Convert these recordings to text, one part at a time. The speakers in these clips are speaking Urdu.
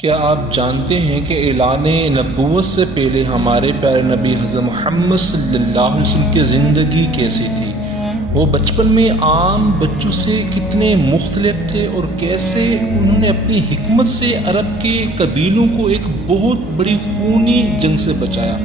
کیا آپ جانتے ہیں کہ اعلان نبوت سے پہلے ہمارے پیارے نبی حضرت محمد صلی اللہ علیہ وسلم کی زندگی کیسی تھی؟ وہ بچپن میں عام بچوں سے کتنے مختلف تھے اور کیسے انہوں نے اپنی حکمت سے عرب کے قبیلوں کو ایک بہت بڑی خونی جنگ سے بچایا۔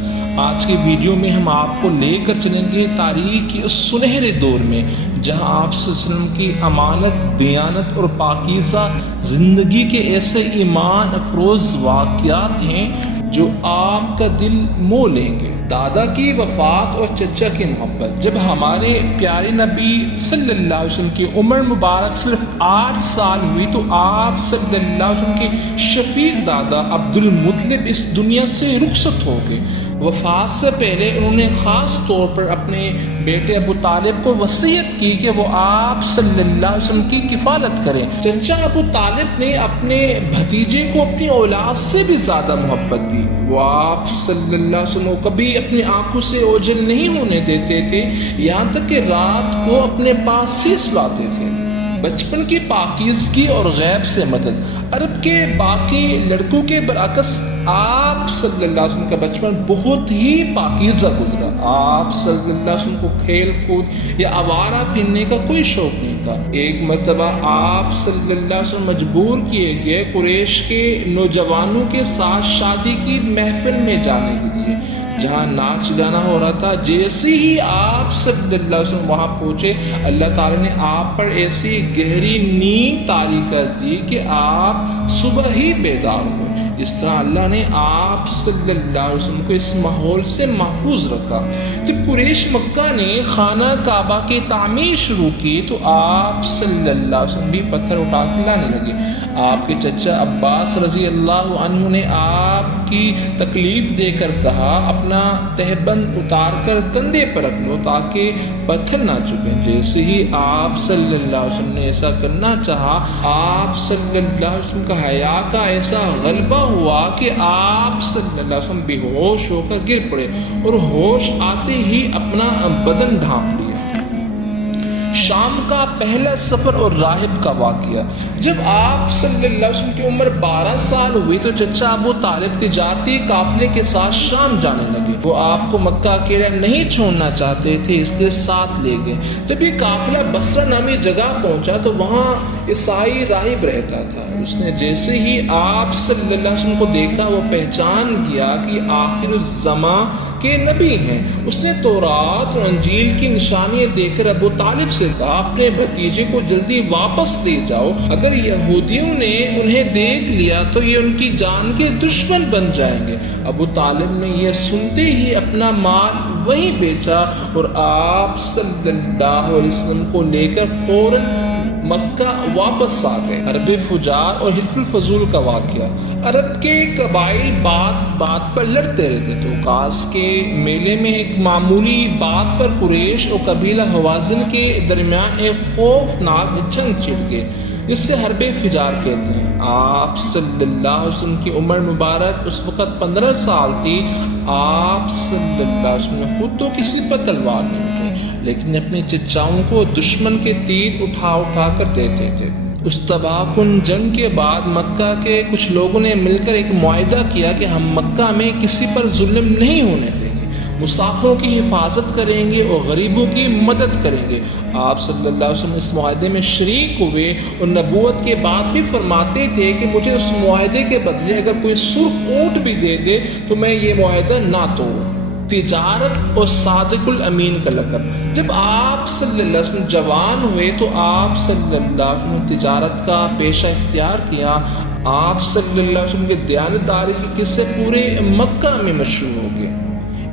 آج کے ویڈیو میں ہم آپ کو لے کر چلیں گے تاریخ کے اس سنہرے دور میں جہاں آپ صلی اللہ علیہ وسلم کی امانت، دیانت اور پاکیزہ زندگی کے ایسے ایمان افروز واقعات ہیں جو آپ کا دل مو لیں گے۔ دادا کی وفات اور چچا کی محبت۔ جب ہمارے پیارے نبی صلی اللہ علیہ وسلم کی عمر مبارک صرف 8 سال ہوئی تو آپ صلی اللہ علیہ وسلم کے شفیق دادا عبد المطلب اس دنیا سے رخصت ہو گئے۔ وفات سے پہلے انہوں نے خاص طور پر اپنے بیٹے ابو طالب کو وصیت کی کہ وہ آپ صلی اللہ علیہ وسلم کی کفالت کریں۔ چچا ابو طالب نے اپنے بھتیجے کو اپنی اولاد سے بھی زیادہ محبت دی۔ وہ آپ صلی اللہ علیہ وسلم کو کبھی اپنی آنکھوں سے اوجھل نہیں ہونے دیتے تھے، یہاں تک کہ رات کو اپنے پاس سے سلاتے تھے۔ بچپن کی پاکیزگی اور غیب سے مدد۔ عرب کے باقی لڑکوں کے برعکس آپ صلی اللہ علیہ وسلم کا بچپن بہت ہی پاکیزہ گزرا۔ آپ صلی اللہ علیہ وسلم کو کھیل کود یا آوارہ پھرنے کا کوئی شوق نہیں تھا۔ ایک مرتبہ آپ صلی اللہ علیہ وسلم مجبور کیے گئے قریش کے نوجوانوں کے ساتھ شادی کی محفل میں جانے کے لیے جہاں ناچ گانا ہو رہا تھا۔ جیسے ہی آپ صلی اللہ علیہ وسلم وہاں پہنچے، اللہ تعالیٰ نے آپ پر ایسی گہری نیند طاری کر دی کہ آپ صبح ہی بیدار ہوئے۔ اس طرح اللہ نے آپ صلی اللہ علیہ وسلم کو اس ماحول سے محفوظ رکھا۔ جب قریش مکہ نے خانہ کعبہ کی تعمیر شروع کی تو آپ صلی اللہ علیہ وسلم بھی پتھر اٹھا کے لانے لگے۔ آپ کے چچا عباس رضی اللہ عنہ نے آپ کی تکلیف دے کر کہا، اپنا تہبند اتار کر کندھے پر رکھ لو تاکہ پتھر نہ چبھیں۔ جیسے ہی آپ صلی اللہ علیہ وسلم نے ایسا کرنا چاہا، آپ صلی اللہ علیہ وسلم کا حیا کا ایسا غلبہ ہوا کہ آپ صلی اللہ علیہ وسلم بے ہوش ہو کر گر پڑے اور ہوش آتے ہی اپنا بدن ڈھانپ لیا۔ شام کا پہلا سفر اور راہب کا واقعہ۔ جب آپ صلی اللہ علیہ وسلم کی عمر 12 سال ہوئی تو چچا ابو طالب تجارتی قافلے کے ساتھ شام جانے لگے۔ وہ آپ کو مکہ اکیلا نہیں چھوڑنا چاہتے تھے، اس لیے ساتھ لے گئے۔ جب یہ قافلہ بصرہ نامی جگہ پہنچا تو وہاں عیسائی راہب رہتا تھا۔ اس نے جیسے ہی آپ صلی اللہ علیہ وسلم کو دیکھا وہ پہچان گیا کہ آخر الزماں کے نبی ہیں۔ اس نے تورات اور انجیل کی نشانیاں دیکھ کر ابو طالب سے کہا، اپنے بھتیجے کو جلدی واپس لے جاؤ، اگر یہودیوں نے انہیں دیکھ لیا تو یہ ان کی جان کے دشمن بن جائیں گے۔ ابو طالب نے یہ سنتے ہی اپنا مال وہیں بیچا اور آپ صلی اللہ علیہ وسلم کو لے کر فوراً مکہ واپس آ گئے۔ عرب فجار اور حلف الفضول کا واقعہ۔ عرب کے قبائل بات بات پر لڑتے رہتے تو کاس کے میلے میں ایک معمولی بات پر قریش اور قبیلہ حوازن کے درمیان ایک خوفناک جنگ چھڑ گئی جس سے حرب فجار کہتے ہیں۔ آپ صلی اللہ علیہ وسلم کی عمر مبارک اس وقت 15 سال تھی۔ آپ صلی اللہ علیہ وسلم نے خود تو کسی پر تلوار نہیں اٹھائی لیکن اپنے چچاؤں کو دشمن کے تیر اٹھا کر دیتے تھے۔ اس تباہ کن جنگ کے بعد مکہ کے کچھ لوگوں نے مل کر ایک معاہدہ کیا کہ ہم مکہ میں کسی پر ظلم نہیں ہونے دیں گے، مسافروں کی حفاظت کریں گے اور غریبوں کی مدد کریں گے۔ آپ صلی اللہ علیہ وسلم اس معاہدے میں شریک ہوئے اور نبوت کے بعد بھی فرماتے تھے کہ مجھے اس معاہدے کے بدلے اگر کوئی سرخ اونٹ بھی دے دے تو میں یہ معاہدہ نہ توڑوں۔ تجارت اور صادق الامین کا لقب۔ جب آپ صلی اللہ علیہ وسلم جوان ہوئے تو آپ صلی اللہ علیہ وسلم نے تجارت کا پیشہ اختیار کیا۔ آپ صلی اللہ علیہ وسلم کے دیانتداری کے قصے پورے مکہ میں مشہور ہو گئے۔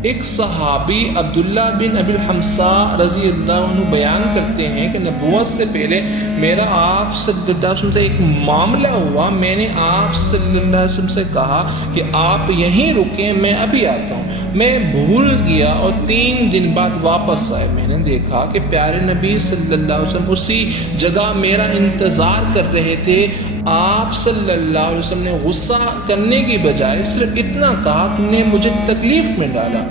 ایک صحابی عبداللہ بن ابی الحمصاء رضی اللہ عنہ بیان کرتے ہیں کہ نبوت سے پہلے میرا آپ صلی اللہ علیہ وسلم سے ایک معاملہ ہوا۔ میں نے آپ صلی اللہ علیہ وسلم سے کہا کہ آپ یہیں رکیں، میں ابھی آتا ہوں۔ میں بھول گیا اور 3 دن بعد واپس آئے۔ میں نے دیکھا کہ پیارے نبی صلی اللہ علیہ وسلم اسی جگہ میرا انتظار کر رہے تھے۔ آپ صلی اللہ علیہ وسلم نے غصہ کرنے کی بجائے صرف اتنا کہا، تم نے مجھے تکلیف میں ڈالا،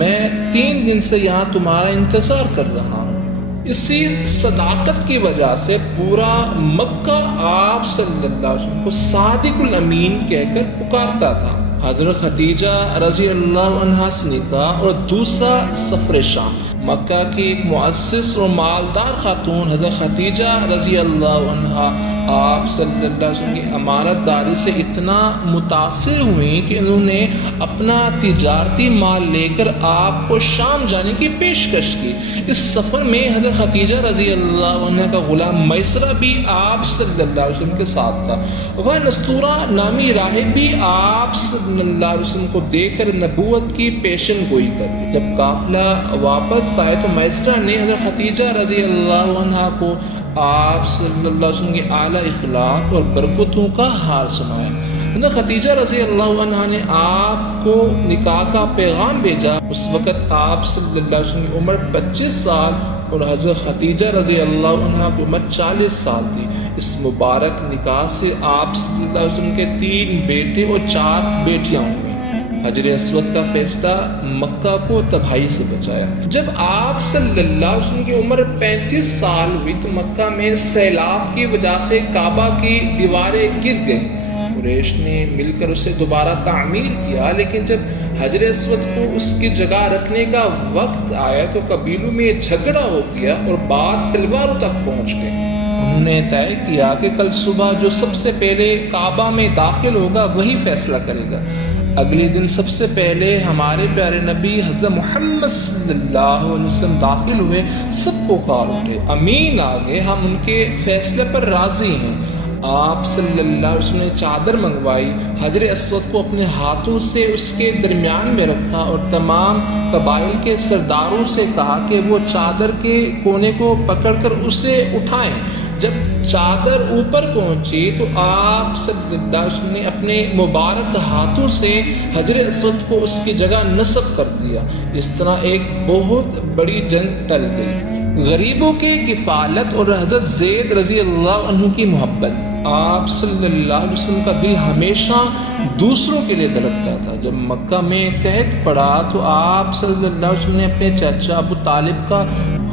میں 3 دن سے یہاں تمہارا انتظار کر رہا ہوں۔ اسی صداقت کی وجہ سے پورا مکہ آپ صلی اللہ علیہ وسلم کو صادق الامین کہہ کر پکارتا تھا۔ حضرت خدیجہ رضی اللہ عنہا سے نکاح اور دوسرا سفر شام۔ مکہ کی ایک معزز اور مالدار خاتون حضرت خدیجہ رضی اللہ عنہا آپ صلی اللہ علیہ وسلم کی امانت داری سے اتنا متاثر ہوئیں کہ انہوں نے اپنا تجارتی مال لے کر آپ کو شام جانے کی پیشکش کی۔ اس سفر میں حضرت خدیجہ رضی اللہ عنہ کا غلام میسرہ بھی آپ صلی اللہ علیہ وسلم کے ساتھ تھا۔ وہ نستورہ نامی راہب بھی آپ صلی اللہ علیہ وسلم کو دیکھ کر نبوت کی پیشن گوئی کر دی۔ جب قافلہ واپس آئے تو میسرہ نے حضرت خدیجہ رضی اللہ عنہ کو آپ صلی اللہ علیہ وسلم کے اعلیٰ اخلاق اور برکتوں کا حال سنایا۔ حضرت خدیجہ رضی اللہ عنہ نے آپ کو نکاح کا پیغام بھیجا۔ اس وقت آپ صلی اللہ علیہ وسلم کی عمر 25 سال اور حضرت خدیجہ رضی اللہ عنہ کی عمر 40 سال تھی۔ اس مبارک نکاح سے آپ صلی اللہ علیہ وسلم کے 3 بیٹے اور 4 بیٹیاں ہوئیں۔ حجر اسود کا فیصلہ مکہ کو تباہی سے بچایا۔ جب آپ صلی اللہ علیہ وسلم کی عمر 35 سال ہوئی تو مکہ میں سیلاب کی وجہ سے کعبہ کی دیواریں گر گئیں۔ قریش نے مل کر اسے دوبارہ تعمیر کیا، لیکن جب حجر اسود کو اس کی جگہ رکھنے کا وقت آیا تو قبیلوں میں جھگڑا ہو گیا اور بات تلواروں تک پہنچ گئی۔ انہوں نے طے کیا کہ کل صبح جو سب سے پہلے کعبہ میں داخل ہوگا وہی فیصلہ کرے گا۔ اگلے دن سب سے پہلے ہمارے پیارے نبی حضرت محمد صلی اللہ علیہ وسلم داخل ہوئے۔ سب پکار اٹھے، امین آ گئے، ہم ان کے فیصلے پر راضی ہیں۔ آپ صلی اللہ علیہ وسلم نے چادر منگوائی، حجر اسود کو اپنے ہاتھوں سے اس کے درمیان میں رکھا اور تمام قبائل کے سرداروں سے کہا کہ وہ چادر کے کونے کو پکڑ کر اسے اٹھائیں۔ جب چادر اوپر پہنچی تو آپ صلی اللہ علیہ وسلم نے اپنے مبارک ہاتھوں سے حجر اسود کو اس کی جگہ نصب کر دیا۔ اس طرح ایک بہت بڑی جنگ ٹل گئی۔ غریبوں کی کفالت اور حضرت زید رضی اللہ عنہ کی محبت۔ آپ صلی اللہ علیہ وسلم کا دل ہمیشہ دوسروں کے لیے دھڑکتا تھا۔ جب مکہ میں قحط پڑا تو آپ صلی اللہ علیہ وسلم نے اپنے چچا ابو طالب کا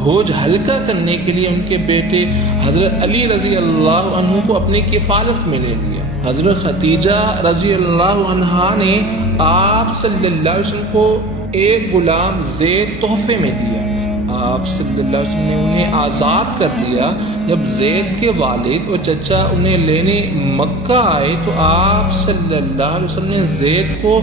بوجھ ہلکا کرنے کے لیے ان کے بیٹے حضرت علی رضی اللہ عنہ کو اپنی کفالت میں لے لیا۔ حضرت خدیجہ رضی اللہ عنہا نے آپ صلی اللہ علیہ وسلم کو ایک غلام زید تحفے میں دیا۔ آپ صلی اللہ علیہ وسلم نے انہیں آزاد کر دیا۔ جب زید کے والد اور چچا انہیں لینے مکہ آئے تو آپ صلی اللہ علیہ وسلم نے زید کو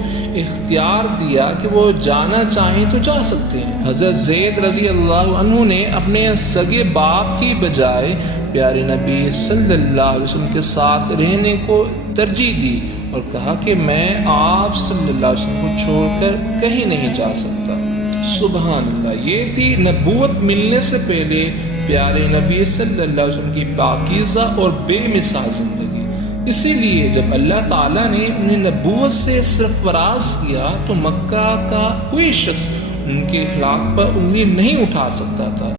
اختیار دیا کہ وہ جانا چاہیں تو جا سکتے ہیں۔ حضرت زید رضی اللہ عنہ نے اپنے سگے باپ کی بجائے پیارے نبی صلی اللہ علیہ وسلم کے ساتھ رہنے کو ترجیح دی اور کہا کہ میں آپ صلی اللہ علیہ وسلم کو چھوڑ کر کہیں نہیں جا سکتا۔ سبحان اللہ، یہ تھی نبوت ملنے سے پہلے پیارے نبی صلی اللہ علیہ وسلم کی پاکیزہ اور بے مثال زندگی۔ اسی لیے جب اللہ تعالیٰ نے انہیں نبوت سے سرفراز کیا تو مکہ کا کوئی شخص ان کے اخلاق پر انگلی نہیں اٹھا سکتا تھا۔